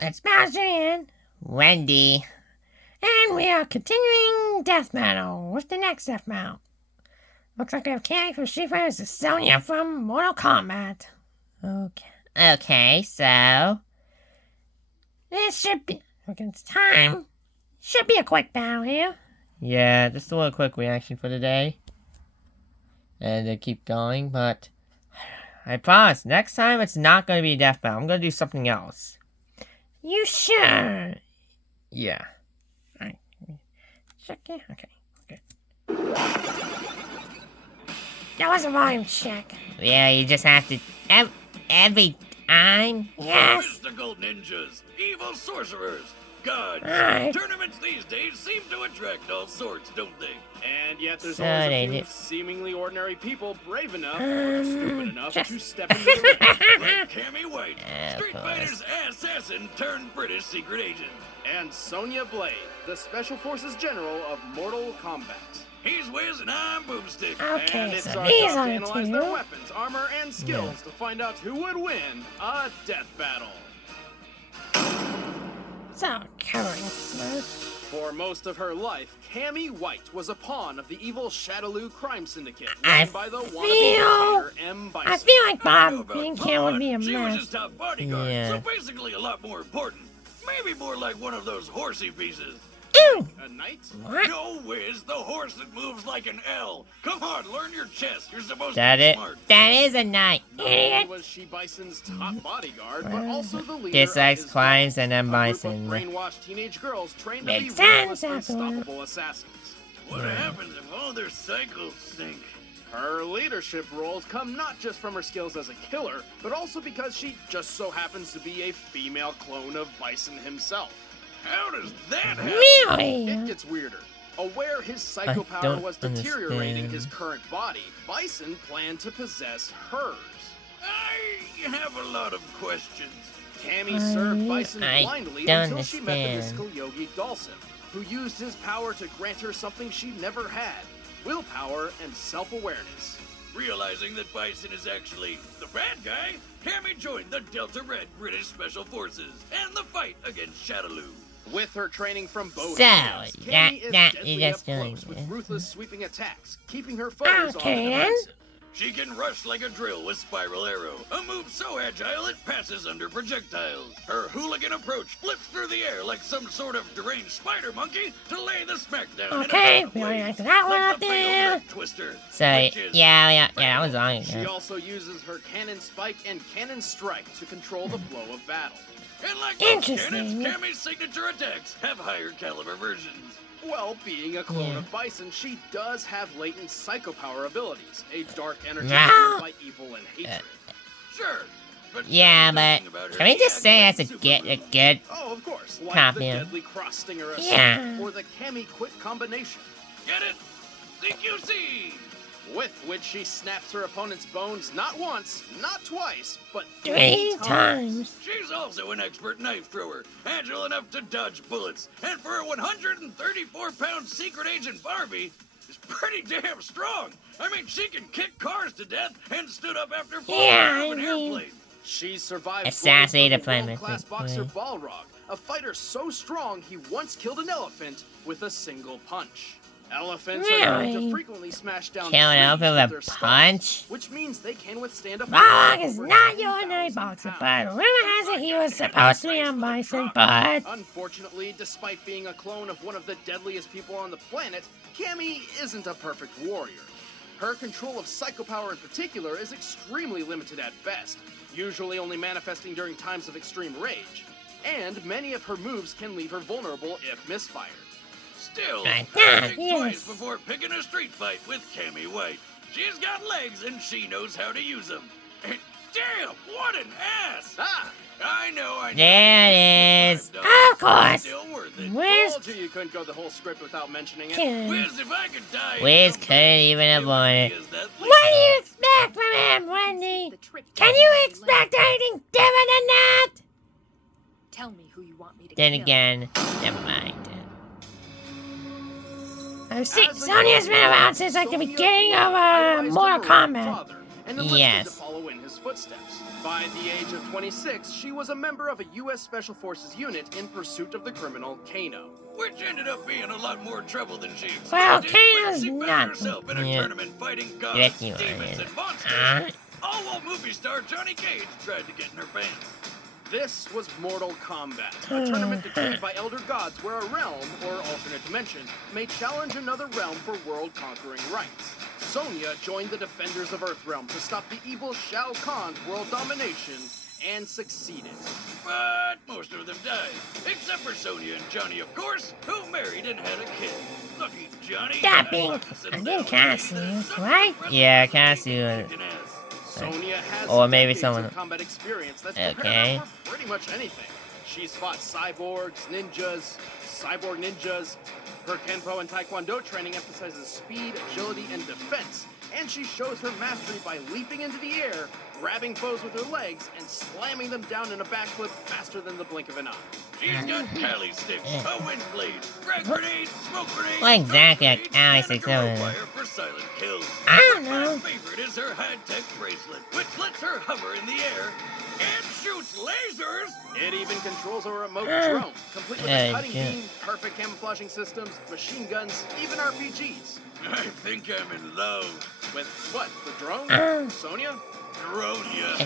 Hello, it's Jr and Wendy. And we are continuing Death Battle with the next Death Battle. Looks like we have Cammy from Street Fighter versus Sonya from Mortal Kombat. Okay, so this should be, looking at time, should be a quick battle here. Yeah, just a little quick reaction for today. And they keep going, but I promise, next time it's not going to be a death battle. I'm going to do something else. You sure? Yeah. Alright. Check it. Okay. That was a volume check. Yeah, you just have to... Every time? Yes. Mystical ninjas, evil sorcerers, gods. Alright. Tournaments these days seem to attract all sorts, don't they? And yet there's So always they a few do. seemingly ordinary people brave enough or stupid enough to step into the ring. Like Cammy White, Street Fighter's assassin turned British secret agent. And Sonya Blade, the Special Forces General of Mortal Kombat. He's Wiz and I'm Boomstick. Okay, And it's so our these job to are analyze their two. weapons, armor, and skills to find out who would win a death battle. So, covering first. For most of her life, Cammy White was a pawn of the evil Shadaloo crime syndicate I run by the wannabe feel- fighter M. Bison. I feel like I don't know Bob about being here would be a She was mess. his top bodyguard, Yeah. so basically a lot more important. Maybe more like one of those horsey pieces. Ew! A knight? What? No, Wiz, the horse that moves like an L. Come on, learn your chest. You're supposed That to be it? smart. That is a knight, Not only idiot! was she Bison's top bodyguard, but also the leader Dislikes of his climbs gang, and M. a Bison. group of brainwashed teenage girls trained Makes to be ruthless, sense, after all. unstoppable assassins. What happens if all their cycles sink? Her leadership roles come not just from her skills as a killer, but also because she just so happens to be a female clone of Bison himself. How does that happen? It Really? gets weirder. Aware his psycho I power don't was deteriorating understand. his current body, Bison planned to possess hers. I have a lot of questions. Cammy served Bison I blindly don't until she met the understand. mystical yogi Dulcim, who used his power to grant her something she never had: willpower and self-awareness. Realizing that Bison is actually the bad guy, Cammy joined the Delta Red British Special Forces and the fight against Shadaloo. With her training from both So, hands, Cammy is that deadly you're just up close doing with it. ruthless sweeping attacks, keeping her foes Okay, on the then. defensive. She can rush like a drill with Spiral Arrow, a move so agile it passes under projectiles. Her hooligan approach flips through the air like some sort of deranged spider monkey to lay the smackdown Okay, in a we already way. got to that one Like up the fatal there. Red Twister, So, which is yeah, that was on it. She Yeah. also uses her cannon spike and cannon strike to control the flow of battle. And like most Interesting. cannons, Cammy's signature attacks have higher caliber versions. Well, being a clone Yeah. of Bison, she does have latent psychopower abilities, a dark energy Nah. fueled by evil and hatred. Sure, but Yeah, I'm but talking about her can we just say that's a super good, moves. Oh, of course, like Copy the him. deadly cross stinger assault Yeah. or the Cammy quick combination, Get it? CQC! with which she snaps her opponent's bones not once, not twice, but 3 times. She's also an expert knife thrower, agile enough to dodge bullets, and for a 134-pound secret agent Barbie, is pretty damn strong. I mean, she can kick cars to death and stood up after falling Yeah, out of an I mean- airplane. She survived Assassinated blows from the Plymouth, world-class boxer right. Balrog, a fighter so strong he once killed an elephant with a single punch. Elephants are known Really? to frequently smash down Kill an trees elephant with with their a stomachs, punch? which means they can withstand a Balrog fall is over not your ordinary 10,000 boxer, pounds. but rumor has it he was supposed to be on Bison, but... Unfortunately, despite being a clone of one of the deadliest people on the planet, Cammy isn't a perfect warrior. Her control of psychopower in particular is extremely limited at best, usually only manifesting during times of extreme rage. And many of her moves can leave her vulnerable if misfired. Still, Right. I think Yes. twice before picking a street fight with Cammy White. She's got legs and she knows how to use them. And damn, what an ass! Ah! I know. There it is. $55. Of course. Still worth it. Wiz, Told you couldn't go the whole script without mentioning it. Wiz, if I could die. Wiz couldn't even avoid it. Is that What do you expect from him, Wendy? Can you expect anything different than that? Tell me who you want me to Then kill. again, never mind. I've As seen a Sonya's been young around man, since like the Sonya beginning of idolized her Mortal own Kombat. father, and enlisted Yes. to follow in his footsteps. By the age of 26, she was a member of a U.S. Special Forces unit in pursuit of the criminal Kano. Which ended up being a lot more trouble than she expected. Well, when Kano's she found not- herself in a yeah. tournament fighting gods, Yes, you are, demons, yeah. and monsters. All while movie star Johnny Cage tried to get in her band. This was Mortal Kombat, a tournament decreed by elder gods where a realm, or alternate dimension, may challenge another realm for world-conquering rights. Sonya joined the Defenders of Earthrealm to stop the evil Shao Kahn's world domination, and succeeded. But most of them died, except for Sonya and Johnny, of course, who married and had a kid. Lucky Johnny. Stop had being luck to settle a down good Cassie, with the right? sucker Yeah, wrestler Cassie Jake was- kicking ass. Sonya has Or maybe decades someone- of combat experience that's Okay. prepared her for pretty much anything. She's fought cyborgs, ninjas, cyborg ninjas. Her Kenpo and Taekwondo training emphasizes speed, agility, and defense. And she shows her mastery by leaping into the air, grabbing foes with her legs, and slamming them down in a backflip faster than the blink of an eye. She's got Cali sticks, a wind blade, frag grenades, smoke grenades, What exactly are grenades, Cali and a sticks girl over there? wire for silent kills. I don't But know. my favorite is her high-tech bracelet, which lets her hover in the air and shoots lasers. It even controls a remote drone, complete with a cutting shit. beam, perfect camouflaging systems, machine guns, even RPGs. I think I'm in love. With what? The drone? Sonya? Dronia.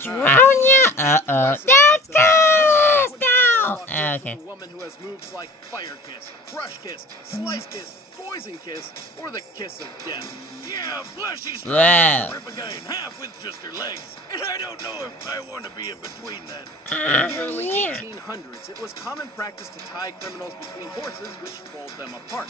Dronia? Uh-oh. That's good! No! Okay. A woman who has moves like Fire Kiss, Crush Kiss, Slice Kiss, Poison Kiss, or the Kiss of Death. Yeah, plus she's strong Wow. enough to rip a guy in half with just her legs. And I don't know if I want to be in between that. In the early Yeah. 1800s, it was common practice to tie criminals between horses, which pulled them apart.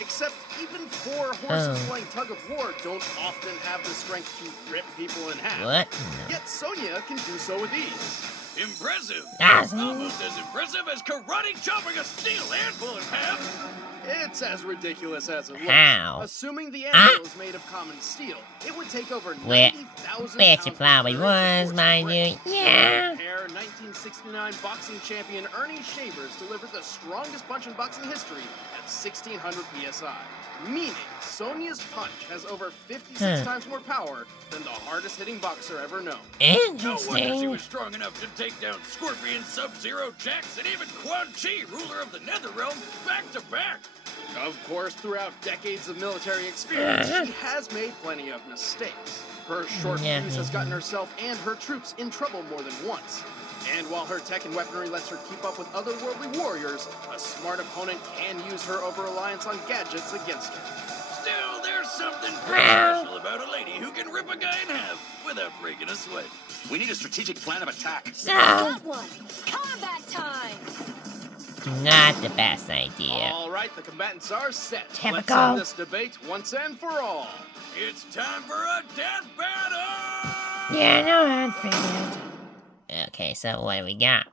Except even four horses playing tug of war don't often have the strength to rip people in half. What? Yet Sonya can do so with ease. Impressive. That's- Almost as impressive as karate chopping a steel anvil in half. It's as ridiculous as it looks. How? Assuming the anvil is made of common steel, it would take over Where- 90,000 Which pounds it probably of courage was, to mind break. you. Yeah. Pair 1969 boxing champion Ernie Shavers delivered the strongest punch in boxing history at 1600 psi. Meaning, Sonya's punch has over 56 times more power than the hardest hitting boxer ever known. No wonder she Interesting. was strong enough to take down Scorpion, Sub-Zero, Jax, and even Quan Chi, ruler of the Netherrealm, back to back. Of course, throughout decades of military experience, she has made plenty of mistakes. Her short Yeah. fuse has gotten herself and her troops in trouble more than once. And while her tech and weaponry lets her keep up with otherworldly warriors, a smart opponent can use her over-reliance on gadgets against her. Still, there's something pretty special about a lady who can rip a guy in half without breaking a sweat. We need a strategic plan of attack. So, Got one. Combat time. not the best idea. All right, the combatants are set. Let's Typical. end this debate once and for all. It's time for a death battle! Yeah, no, I figured. Okay, so what do we got?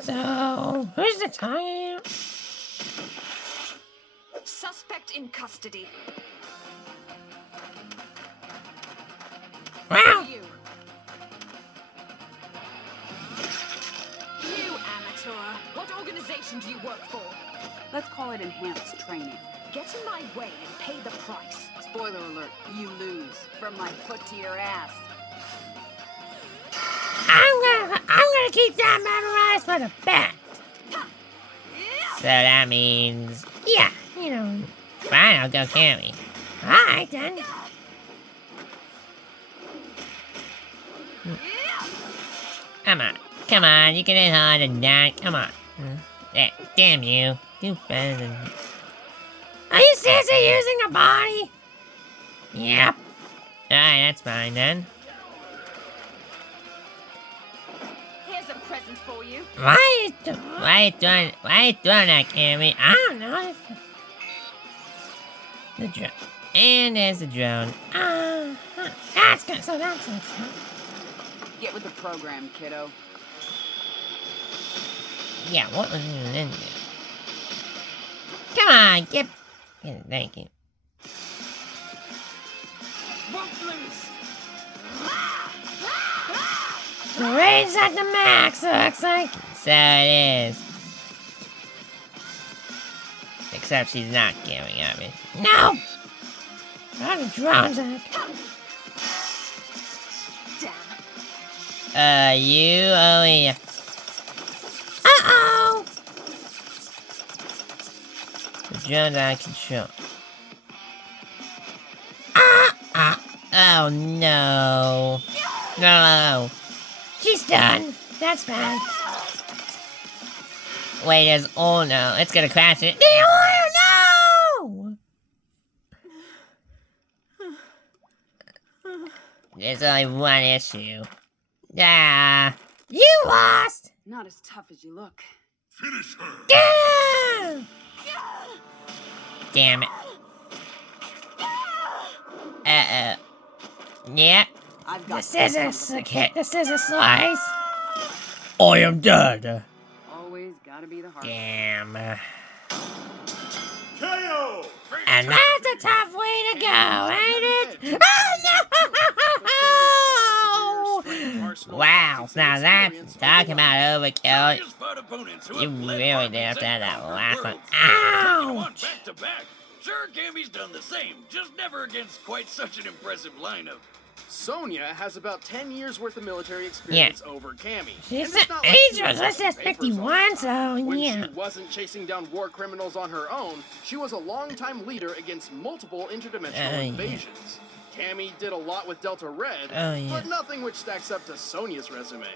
So, who's the target? Suspect in custody. Wow! You. You amateur. What organization do you work for? Let's call it enhanced training. Get in my way and pay the price. Spoiler alert, you lose. From my foot to your ass. I'm gonna keep that memorized for the back. So that means, yeah, you know, fine, I'll go Cammy. Alright then. Come on, you can hit hard and down, come on. Damn you, do better than me. Are you seriously using a body? Yep. Alright, that's fine then. Here's a present for you. Why are you doing that, Cammy? I don't know. The drone. And there's the drone. That's good. So that's it. Get with the program, kiddo. Yeah, what was even in there? Come on, get. Yeah, thank you. Won't lose. The rage's at the max, looks like. So it is. Except she's not giving up. No! Not the drones up. Damn. You only. Uh-oh! The drone's out of control. Oh no. No. She's done. That's bad. Wait, there's. Oh no. It's gonna crash it. Oh no! There's only one issue. You lost! Not as tough as you look. Finish her! Yeah! Damn it. Yep. I've got The scissors, okay, the scissors slice. I am dead. Always gotta be the hard. Damn. KO! And that's a tough way to go, ain't it? Oh no! Wow. Now that's talking about overkill. Sonya's fought opponents who You have led really armies did have to have and that conquered last one. worlds. Taking on Ouch! back to back. Sure, Cammy's done the same, just never against quite such an impressive lineup. Sonya has about 10 years worth of military experience over Cammy. She's And it's an not like she angel, was this on is papers 51, so When yeah. she wasn't chasing down war criminals on her own, she was a longtime leader against multiple interdimensional invasions. Cammy did a lot with Delta Red, but nothing which stacks up to Sonya's resume.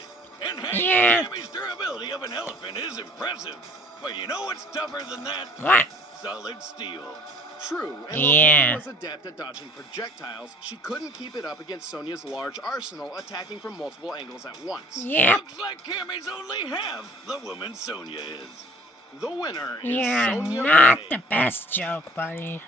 And hey, Yeah. Cammy's durability of an elephant is impressive. But you know what's tougher than that? What? Solid steel. True, and though Cammy was adept at dodging projectiles, she couldn't keep it up against Sonya's large arsenal attacking from multiple angles at once. Yeah. Looks like Cammy's only half the woman Sonya is. The winner is Yeah, Sonya not Ray. the best joke, buddy.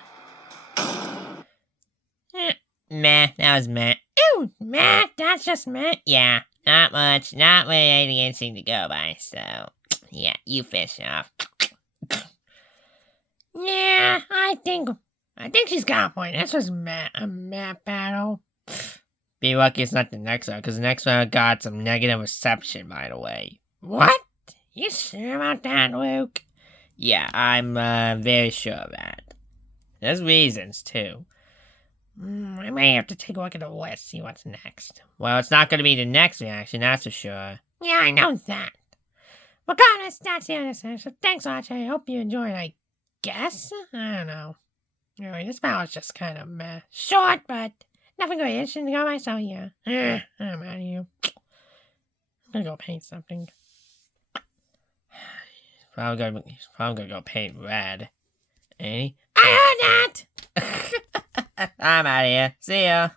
Meh. That was meh. Ew, Matt, that's just Matt. Yeah. Not much. Not really anything interesting to go by. So, yeah. You fish off. Yeah, I think she's got a point. This was a Matt battle. Be lucky it's not the next one, because the next one got some negative reception, by the way. What? You sure about that, Luke? Yeah, I'm very sure of that. There's reasons, too. I may have to take a look at the list, see what's next. Well, it's not going to be the next reaction, that's for sure. Yeah, I know that. Regardless, that's the other side. So thanks, Archie. I hope you enjoyed, I guess? I don't know. Anyway, this battle is just kind of meh. Short, but nothing really interesting to go by, so yeah. I'm out of here. I'm gonna go paint something. Probably gonna go paint red. Ain't he? I heard that! I'm out of here. See ya.